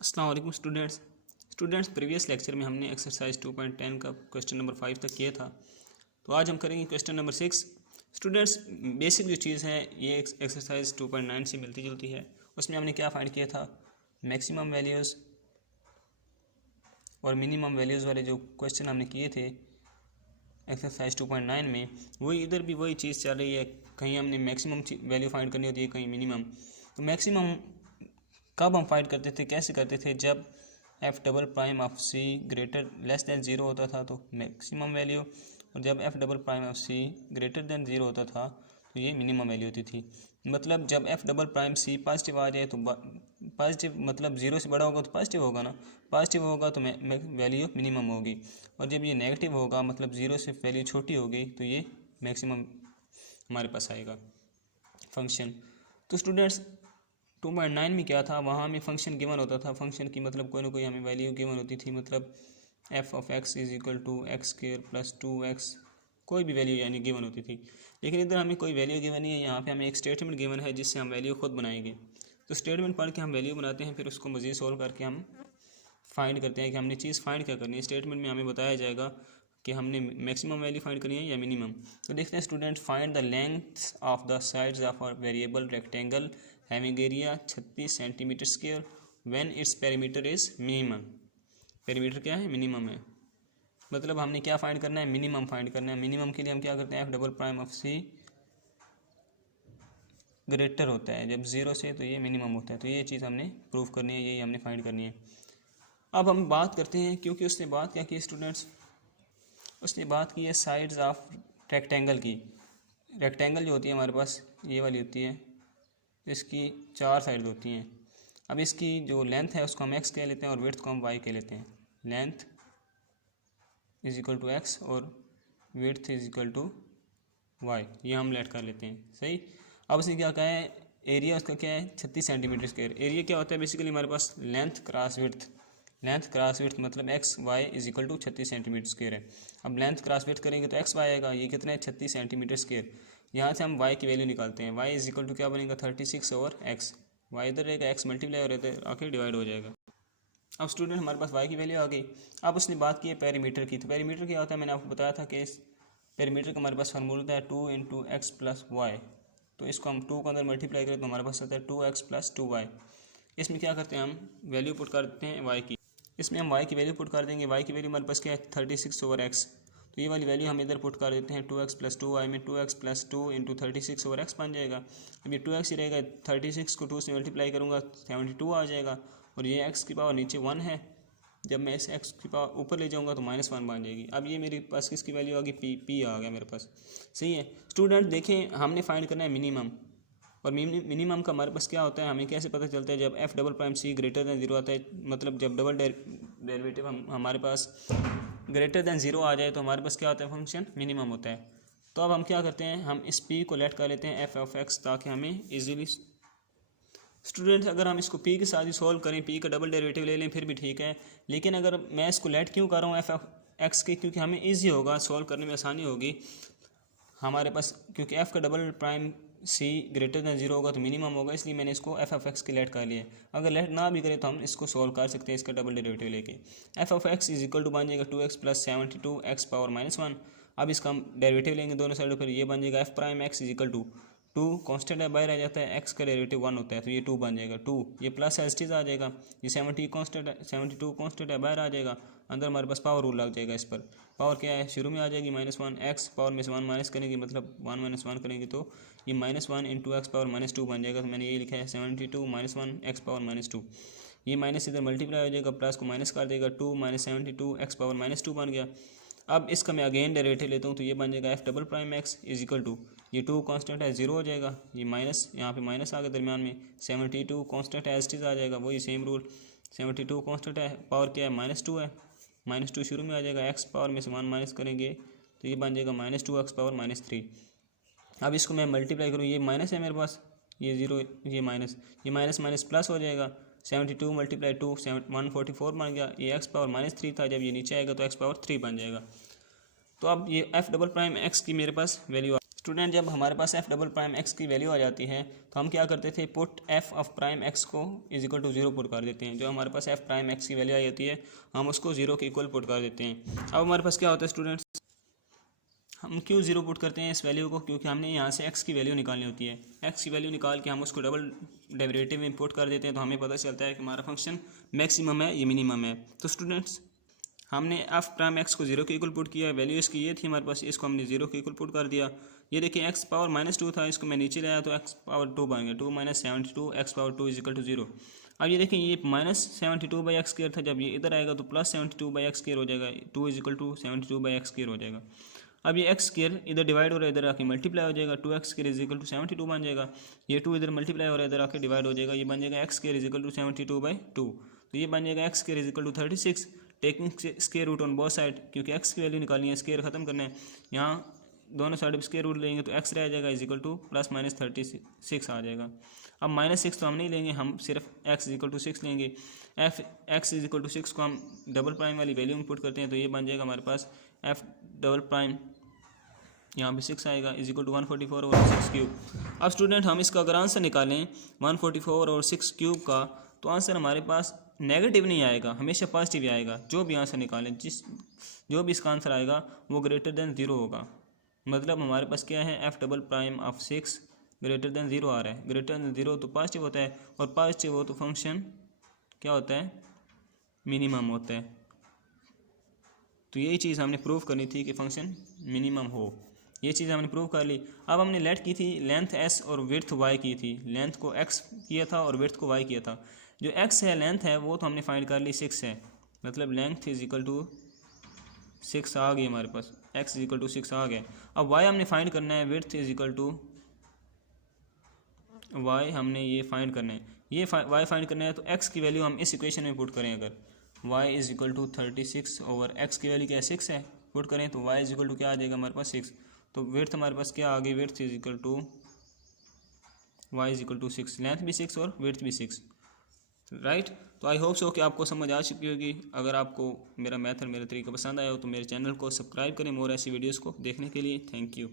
अस्सलाम वालेकुम students previous lecture में हमने एक्सरसाइज 2.10 का क्वेश्चन नंबर 5 तक किया था। तो आज हम करेंगे क्वेश्चन नंबर 6। स्टूडेंट्स बेसिक जो चीज़ है ये एक्सरसाइज 2.9 से मिलती जुलती है। उसमें हमने क्या फाइंड किया था, मैक्सिमम वैल्यूज़ और मिनिमम वैल्यूज़ वाले जो क्वेश्चन हमने किए थे एक्सरसाइज 2.9 में, वही इधर भी वही चीज़ चल रही है। कहीं हमने मैक्सिमम वैल्यू फाइंड करनी होती है, कहीं मिनिमम। तो मैक्सिमम कब हम फाइंड करते थे, कैसे करते थे, जब F double prime of c greater less than zero होता था तो मैक्सिमम वैल्यू, और जब F double prime of c greater than zero होता था तो ये मिनिमम वैल्यू होती थी। मतलब जब F double prime C positive आ जाए तो पॉजिटिव मतलब ज़ीरो से बड़ा होगा तो पॉजिटिव होगा ना, पॉजिटिव होगा तो वैल्यू मिनिमम होगी। और जब ये नेगेटिव होगा मतलब ज़ीरो से वैल्यू छोटी होगी तो ये मैक्सिमम हमारे पास आएगा फंक्शन। तो स्टूडेंट्स 2.9 में क्या था, वहाँ हमें फंक्शन गिवन होता था। फंक्शन की मतलब कोई ना कोई हमें वैल्यू गिवन होती थी, मतलब f of x is equal to x square plus 2x, कोई भी वैल्यू यानी गिवन होती थी। लेकिन इधर हमें कोई वैल्यू गिवन नहीं है, यहाँ पे हमें एक स्टेटमेंट गिवन है जिससे हम वैल्यू खुद बनाएंगे। तो स्टेटमेंट पढ़ के हम वैल्यू बनाते हैं, फिर उसको मज़ीद सोल्व करके हम फाइंड करते हैं कि हमने चीज़ फाइंड क्या करनी है। स्टेटमेंट में हमें बताया जाएगा कि हमने मैक्सिमम वैल्यू फाइंड करनी है या मिनिमम। तो देखते हैं student, find the length of the sides of a variable rectangle having area 36 centimetre square when its perimeter is minimum. Perimeter क्या है, मिनिमम है। मतलब हमने क्या फाइंड करना है, मिनिमम फाइंड करना है। मिनिमम के लिए हम क्या करते हैं, f double prime of c greater होता है जब ज़ीरो से, तो ये मिनिमम होता है। तो ये चीज़ हमने प्रूव करनी है, यही हमने फाइंड करनी है। अब हम बात करते हैं, क्योंकि उसने बात क्या की स्टूडेंट्स, उसने बात की है साइड्स ऑफ रेक्टेंगल की। रेक्टेंगल जो होती है हमारे पास ये वाली होती है, इसकी 4 साइड होती हैं। अब इसकी जो लेंथ है उसको हम x कह लेते हैं और विड्थ को हम y कह लेते हैं। Length is equal to x और width is equal to y, ये हम लेट कर लेते हैं, सही। अब उसने क्या कहा है, एरिया उसका क्या है 36 सेंटीमीटर स्क्वायर। एरिया क्या होता है, बेसिकली हमारे पास length cross width, length cross width मतलब X Y is equal to 36 centimetre square है। अब लेंथ क्रॉस विड्थ करेंगे तो एक्स वाई आएगा, ये कितना है 36 सेंटीमीटर स्क्वायर। यहाँ से हम y की वैल्यू निकालते हैं, y इज इक्वल टू क्या बनेगा 36 ओवर x। y इधर रहेगा, x मल्टीप्लाई और इधर आके डिवाइड हो जाएगा। अब स्टूडेंट हमारे पास y की वैल्यू आ गई। अब उसने बात की है पेरीमीटर की। तो पेरीमीटर क्या होता है, मैंने आपको बताया था कि इस पेरीमीटर का हमारे पास फार्मूला है 2 इंटू एक्स प्लस वाई। तो इसको हम 2 के अंदर मल्टीप्लाई करें तो हमारे पास आता है 2x प्लस 2y। इसमें क्या करते हैं, हम वैल्यू पुट कर देते हैं y की। इसमें हम y की वैल्यू पुट कर देंगे। y की वैल्यू हमारे पास क्या है 36 ओवर x। तो ये वाली वैल्यू हम इधर पुट कर देते हैं 2x प्लस 2y में। 2x plus 2 into 36 over x बन जाएगा। अब ये 2x ही रहेगा, 36 को 2 से मल्टीप्लाई करूँगा 72 आ जाएगा। और ये x की पावर नीचे 1 है, जब मैं इस x की पावर ऊपर ले जाऊँगा तो -1 बन जाएगी। अब ये मेरे पास किसकी वैल्यू आ गई, p आ गया मेरे पास, सही है। स्टूडेंट देखें, हमने फाइंड करना है मिनिमम, और मिनिमम का हमारे पास क्या होता है, हमें कैसे पता चलता है, जब F double prime c greater than zero आता है, मतलब जब डबल डेरिवेटिव हमारे पास ग्रेटर दैन ज़ीरो आ जाए तो हमारे पास क्या होता है, फंक्शन मिनिमम होता है। तो अब हम क्या करते हैं, हम इस पी को लेट कर लेते हैं एफ ऑफ एक्स, ताकि हमें इजीली स्टूडेंट्स अगर हम इसको पी के साथ ही सॉल्व करें, पी का डबल डेरिवेटिव ले लें फिर भी ठीक है। लेकिन अगर मैं इसको लेट क्यों कर रहा हूँ एफ ऑफ एक्स के, क्योंकि हमें ईजी होगा, सॉल्व करने में आसानी होगी हमारे पास, क्योंकि एफ़ का double prime c greater than zero होगा तो मिनिमम होगा, इसलिए मैंने इसको एफ ऑफ एक्स की लेट कर लिया। अगर लेट ना भी करें तो हम इसको सॉल्व कर सकते हैं इसका डबल डेरिवेटिव लेके। F of x is equal to बन जाएगा 2x प्लस 72 एक्स पावर -1। अब इसका हम डेरिवेटिव लेंगे दोनों साइडों पर, ये बन जाएगा f prime x is equal to 2 constant है, बाहर आ जाता है, एक्स का डेरिवेटिव 1 होता है तो ये 2 बन जाएगा 2, ये प्लस एस आ जाएगा, ये 72 कॉन्स्टेंट है, बाहर आ जाएगा, अंदर हमारे पास पावर रूल लग जाएगा। इस पर पावर क्या है, शुरू में आ जाएगी -1, एक्स पावर में से 1 माइनस करेंगे, मतलब 1 - 1 करेंगे तो ये -1 इंटू एक्स पावर -2 बन जाएगा। तो मैंने ये लिखा है 72 - 1 एक्स पावर -2। ये माइनस इधर मल्टीप्लाई हो जाएगा, प्लस को माइनस कर देगा, 2 - 72 एक्स पावर -2 बन गया। अब इसका मैं अगेन डेरिवेटिव लेता हूँ तो ये बन जाएगा f double prime x is equal to, ये 2 कांस्टेंट है 0 हो जाएगा, ये माइनस यहाँ पे माइनस आ गया दरमियान में, 72 कांस्टेंट है एस आ जाएगा, वही सेम रूल, 72 कांस्टेंट है, पावर क्या है -2 है, -2 शुरू में आ जाएगा, एक्स पावर में से 1 माइनस करेंगे तो ये बन जाएगा -2 एक्स पावर -3। अब इसको मैं मल्टीप्लाई करूँ, ये माइनस है मेरे पास, ये 0 ये माइनस माइनस प्लस हो जाएगा, 72 मल्टीप्लाई 2 144 बन गया। ये एक्स पावर -3 था, जब ये नीचे आएगा तो एक्स पावर 3 बन जाएगा। तो अब ये एफ डबल प्राइम एक्स की मेरे पास वैल्यू स्टूडेंट जब हमारे पास एफ डबल प्राइम एक्स की वैल्यू आ जाती है तो हम क्या करते थे, put F of prime x को इज इक्वल टू 0 पुट कर देते हैं। जो हमारे पास एफ प्राइम एक्स की वैल्यू आई होती है हम उसको 0 के इक्वल पुट कर देते हैं। अब हमारे पास क्या होता है स्टूडेंट्स, हम क्यों 0 पुट करते हैं इस वैल्यू को, क्योंकि हमने यहाँ से x की वैल्यू निकालनी होती है। x की वैल्यू निकाल के हम उसको डबल डेरिवेटिव में पुट कर देते हैं तो हमें पता चलता है कि हमारा फंक्शन मैक्सिमम है या मिनिमम है। तो स्टूडेंट्स हमने एफ प्राइम एक्स को 0 के इक्वल पुट किया, वैल्यू इसकी ये थी हमारे पास, इसको हमने 0 के इक्वल पुट कर दिया। ये देखिए एक्स पावर -2 था, इसको मैं नीचे लाया तो एक्स पावर 2 बन गया, 2 - 72 x power 2 is equal to 0। अब ये देखिए ये -72/x² था, जब ये इधर आएगा तो +72/x² हो जाएगा, 2 इज इक्वल टू 72/x² हो जाएगा। अब ये x² इधर डिवाइड हो रहा है, इधर आके मल्टीप्लाई हो जाएगा, 2x² इज इक्वल टू 72 बन जाएगा। ये 2 इधर मल्टीप्लाई हो रहा है, इधर आके डिवाइड हो जाएगा, ये बन जाएगा x² इज इक्वल टू 72/2। तो ये बन जाएगा x² is equal to 36, taking square root on both side, क्योंकि x की वैल्यू निकालनी है, स्क्वायर खत्म करना है। यहाँ दोनों साइड पर स्क्वायर रूट लेंगे तो x रह जाएगा इज इक्वल टू +-36 आ जाएगा। अब -6 तो हम नहीं लेंगे, हम सिर्फ x इज इक्वल टू 6 लेंगे। x इज इक्वल टू 6 को हम डबल प्राइम वाली वैल्यू में पुट करते हैं तो ये बन जाएगा हमारे पास f डबल प्राइम, यहाँ पे 6 आएगा इज इक्वल टू 144 और 6 क्यूब। अब स्टूडेंट हम इसका अगर आंसर निकालें 144 और 6 क्यूब का, तो आंसर हमारे पास नेगेटिव नहीं आएगा, हमेशा पॉजिटिव ही आएगा। जो भी आंसर निकालें, जो भी इसका आंसर आएगा वो ग्रेटर देन 0 होगा। मतलब हमारे पास क्या है, F double prime of 6 greater than 0 आ रहा है। ग्रेटर देन 0 तो पॉजिटिव होता है, और पॉजिटिव हो तो फंक्शन क्या होता है, मिनिमम होता है। तो यही चीज़ हमने प्रूव करनी थी कि फंक्शन मिनिमम हो, ये चीज़ हमने प्रूव कर ली। अब हमने लेट की थी लेंथ s और विड्थ y की थी, लेंथ को x किया था और विड्थ को y किया था। जो x है, लेंथ है, वो तो हमने फाइंड कर ली 6 है, मतलब लेंथ इज इक्वल टू 6 आ गई हमारे पास, x इज इक्वल टू 6 आ गया। अब y हमने फाइंड करना है, width is equal to y हमने ये फाइंड करना है, ये y फाइंड करना है। तो x की वैल्यू हम इस इक्वेशन में पुट करें, अगर y is equal to 36 over x की वैल्यू क्या है 6 है, पुट करें तो y इज इक्वल टू क्या आ जाएगा हमारे पास 6। तो विड्थ हमारे पास क्या आ गई, width is equal to y is equal to 6, length भी 6 और विड्थ भी 6, राइट। तो आई होप सो कि आपको समझ आ चुकी होगी। अगर आपको मेरा मेथड, मेरा तरीका पसंद आया हो तो मेरे चैनल को सब्सक्राइब करें मोर ऐसी वीडियोस को देखने के लिए। Thank you.